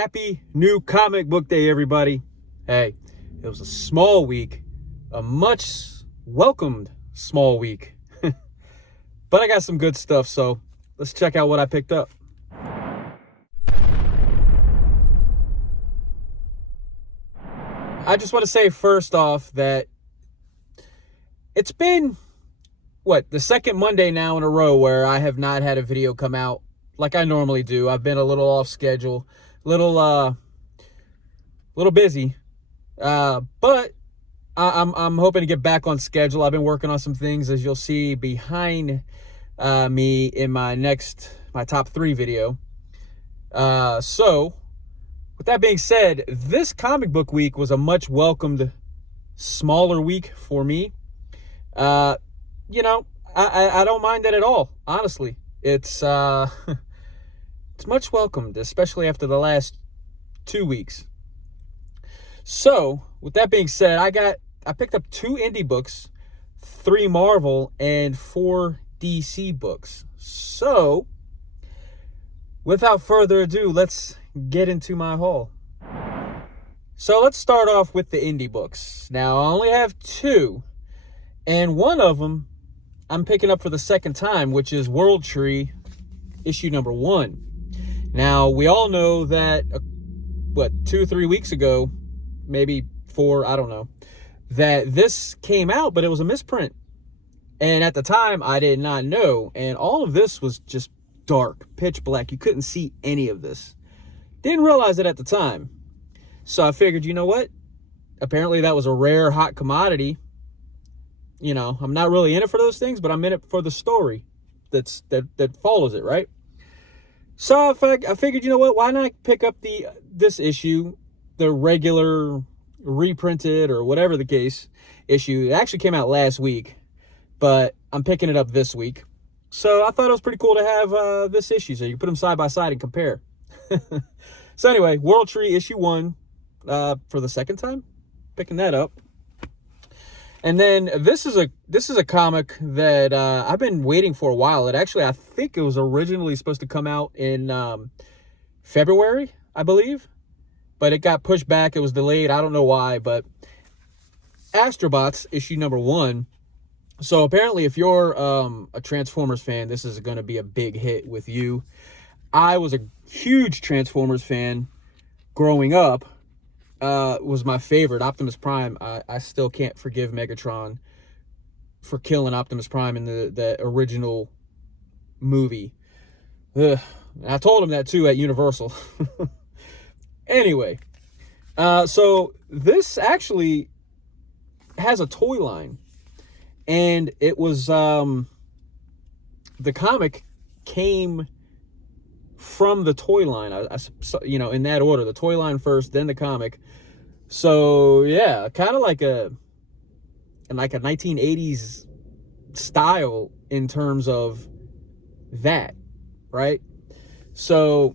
Happy new comic book day, everybody. Hey, it was a small week, a much welcomed small week. But I got some good stuff, so let's check out what I picked up. I just want to say first off that it's been, the second Monday now in a row where I have not had a video come out like I normally do. I've been a little off schedule, little busy, but I'm hoping to get back on schedule. I've been working on some things, as you'll see behind me in my top 3 video. So with that being said, this comic book week was a much welcomed smaller week for me. I don't mind that at all, honestly. It's it's much welcomed, especially after the last 2 weeks. So, with that being said, I picked up 2 indie books, 3 Marvel, and 4 DC books. So, without further ado, let's get into my haul. So, let's start off with the indie books. Now, I only have 2, and one of them I'm picking up for the second time, which is World Tree, issue number 1. Now, we all know that, 2-3 weeks ago, maybe 4, I don't know, that this came out, but it was a misprint. And at the time, I did not know. And all of this was just dark, pitch black. You couldn't see any of this. Didn't realize it at the time. So I figured, you know what? Apparently that was a rare, hot commodity. You know, I'm not really in it for those things, but I'm in it for the story that follows it, right? So I figured, you know what? Why not pick up this issue, the regular reprinted or whatever the case issue? It actually came out last week, but I'm picking it up this week. So I thought it was pretty cool to have this issue, so you put them side by side and compare. So anyway, World Tree issue 1 for the second time, picking that up. And then this is a comic that I've been waiting for a while. I think it was originally supposed to come out in February, I believe. But it got pushed back. It was delayed. I don't know why. But Astrobots, issue number 1. So apparently if you're a Transformers fan, this is going to be a big hit with you. I was a huge Transformers fan growing up. Was my favorite, Optimus Prime. I still can't forgive Megatron for killing Optimus Prime in the original movie. Ugh. I told him that too at Universal. Anyway, so this actually has a toy line, and it was the comic came from the toy line. In that order, the toy line first, then the comic. So yeah, kind of like a 1980s style in terms of that, right? So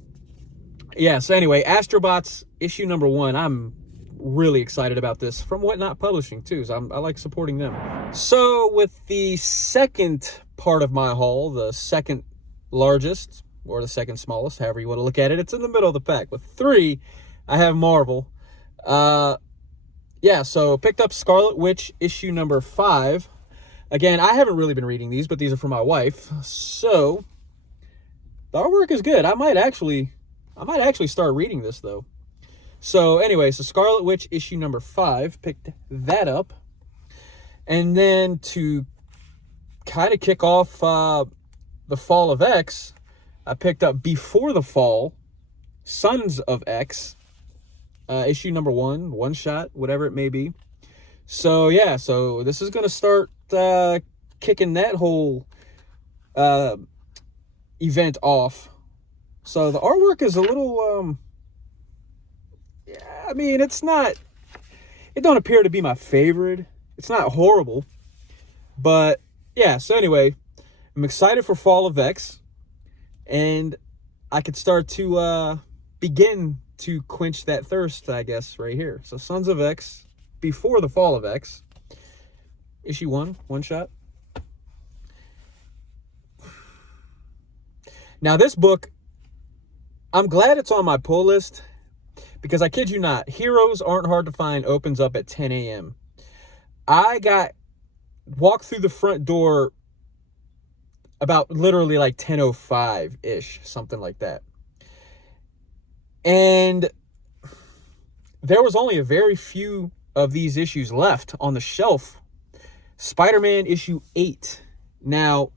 yeah, so anyway, Astrobots issue number 1. I'm really excited about this, from Whatnot Publishing too, so I like supporting them. So with the second part of my haul, the second largest or the second smallest, however you want to look at it, it's in the middle of the pack. With 3, I have Marvel. So picked up Scarlet Witch issue number 5. Again, I haven't really been reading these, but these are for my wife. So the artwork is good. I might actually start reading this though. So anyway, so Scarlet Witch issue number 5, picked that up. And then to kind of kick off the Fall of X, I picked up Before the Fall, Sons of X, issue number 1, one shot, whatever it may be. So yeah, so this is going to start kicking that whole event off. So the artwork is a little, it don't appear to be my favorite. It's not horrible, but yeah, so anyway, I'm excited for Fall of X. And I could start to begin to quench that thirst, I guess, right here. So Sons of X, Before the Fall of X, issue 1, one shot. Now this book, I'm glad it's on my pull list, because I kid you not, Heroes Aren't Hard to Find opens up at 10 a.m. I walked through the front door about literally like 10:05-ish, something like that. And there was only a very few of these issues left on the shelf. Spider-Man issue 8. Now,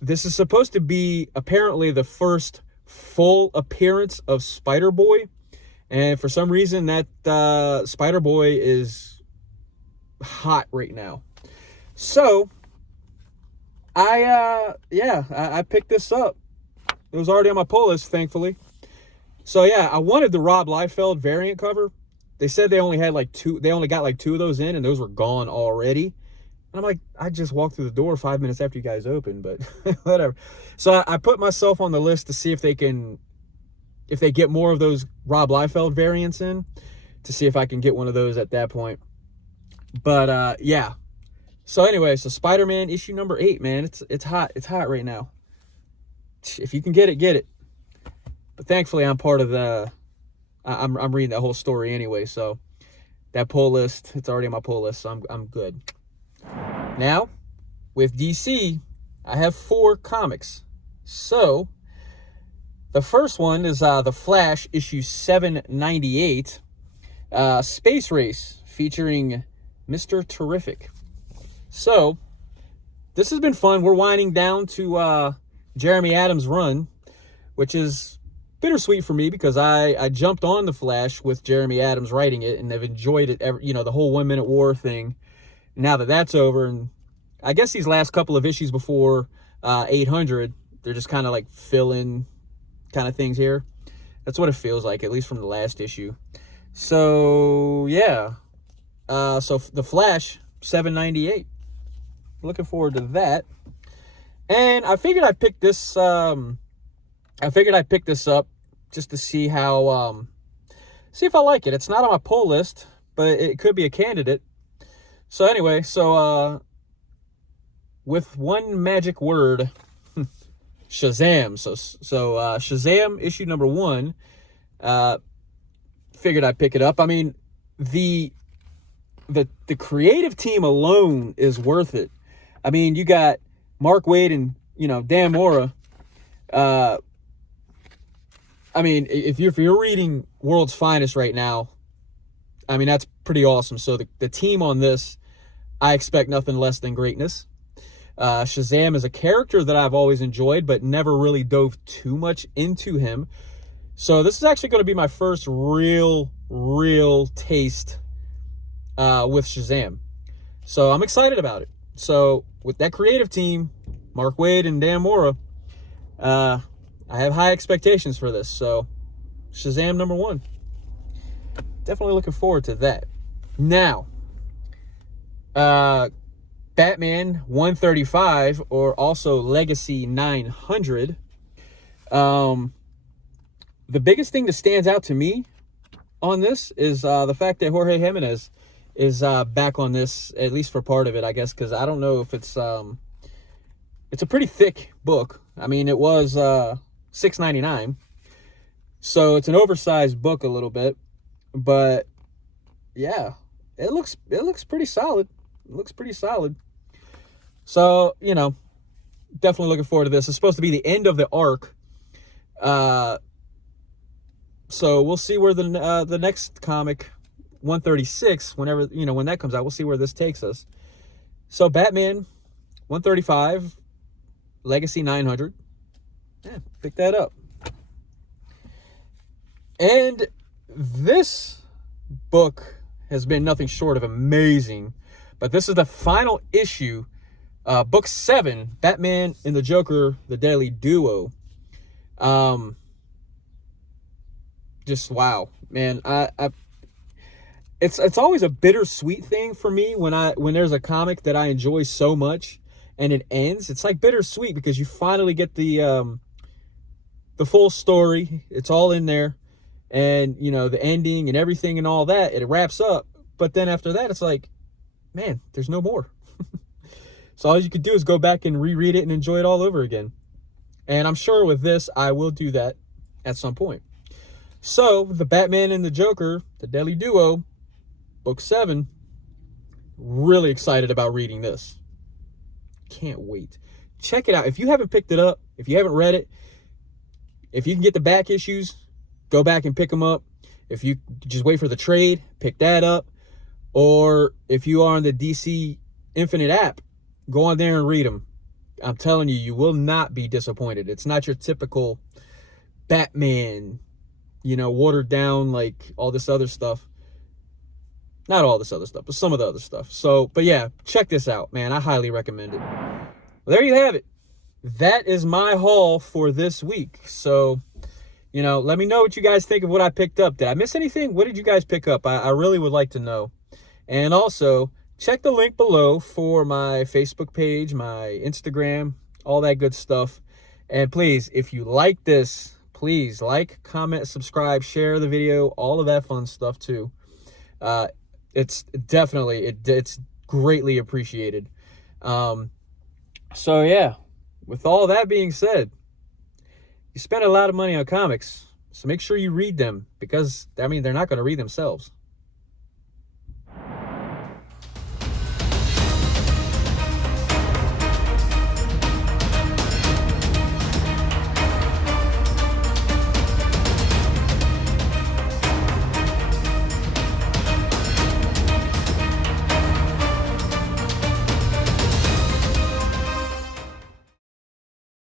this is supposed to be apparently the first full appearance of Spider-Boy. And for some reason, that Spider-Boy is hot right now. So, I picked this up. It was already on my pull list, thankfully. So yeah, I wanted the Rob Liefeld variant cover. They said they only had like 2. They only got like 2 of those in, and those were gone already. And I'm like, I just walked through the door 5 minutes after you guys opened, but whatever. So I put myself on the list to see if they get more of those Rob Liefeld variants in, to see if I can get one of those at that point. But yeah. So anyway, so Spider-Man issue number 8, man, it's hot. It's hot right now. If you can get it, get it. But thankfully, I'm part of the. I'm reading that whole story anyway, so that pull list, it's already on my pull list, so I'm good. Now, with DC, I have 4 comics. So, the first one is The Flash, issue 798, Space Race, featuring Mr. Terrific. So, this has been fun. We're winding down to Jeremy Adams' run, which is bittersweet for me because I jumped on The Flash with Jeremy Adams writing it and have enjoyed it, the whole 1 Minute War thing. Now that that's over, and I guess these last couple of issues before 800, they're just kind of like fill-in kind of things here. That's what it feels like, at least from the last issue. So, yeah. So, The Flash, 798. Looking forward to that. And I figured I'd pick this up just to see how, see if I like it. It's not on my pull list, but it could be a candidate. So anyway, with one magic word, Shazam. So Shazam issue number 1, figured I'd pick it up. I mean, the creative team alone is worth it. I mean, you got Mark Waid and, Dan Mora. I mean, if you're reading World's Finest right now, I mean, that's pretty awesome. So the team on this, I expect nothing less than greatness. Shazam is a character that I've always enjoyed, but never really dove too much into him. So this is actually going to be my first real taste with Shazam. So I'm excited about it. So with that creative team, Mark Waid and Dan Mora, I have high expectations for this. So Shazam number 1. Definitely looking forward to that. Now, Batman 135, or also Legacy 900. The biggest thing that stands out to me on this is the fact that Jorge Jimenez is back on this, at least for part of it, I guess, because I don't know if it's a pretty thick book. I mean, it was $6.99, so it's an oversized book a little bit, but yeah, it looks pretty solid. It looks pretty solid. So, definitely looking forward to this. It's supposed to be the end of the arc. So we'll see where the next comic, 136, whenever, when that comes out, we'll see where this takes us. So Batman 135, Legacy 900. Yeah, pick that up. And this book has been nothing short of amazing. But this is the final issue, book 7, Batman and the Joker, the Deadly Duo. Just wow, man. It's always a bittersweet thing for me when there's a comic that I enjoy so much and it ends. It's like bittersweet because you finally get the full story. It's all in there, and the ending and everything and all that. It wraps up, but then after that, it's like, man, there's no more. So all you could do is go back and reread it and enjoy it all over again. And I'm sure with this, I will do that at some point. So, the Batman and the Joker, the Deadly Duo, book 7, really excited about reading this. Can't wait. Check it out. If you haven't picked it up, if you haven't read it, if you can get the back issues, go back and pick them up. If you just wait for the trade, pick that up. Or if you are on the DC Infinite app, go on there and read them. I'm telling you, you will not be disappointed. It's not your typical Batman, watered down like all this other stuff. Not all this other stuff, but some of the other stuff. So, but yeah, check this out, man. I highly recommend it. Well, there you have it. That is my haul for this week. So, let me know what you guys think of what I picked up. Did I miss anything? What did you guys pick up? I really would like to know. And also, check the link below for my Facebook page, my Instagram, all that good stuff. And please, if you like this, please like, comment, subscribe, share the video, all of that fun stuff too. It's definitely, it's greatly appreciated. So yeah, with all that being said, you spend a lot of money on comics, so make sure you read them, because, they're not going to read themselves.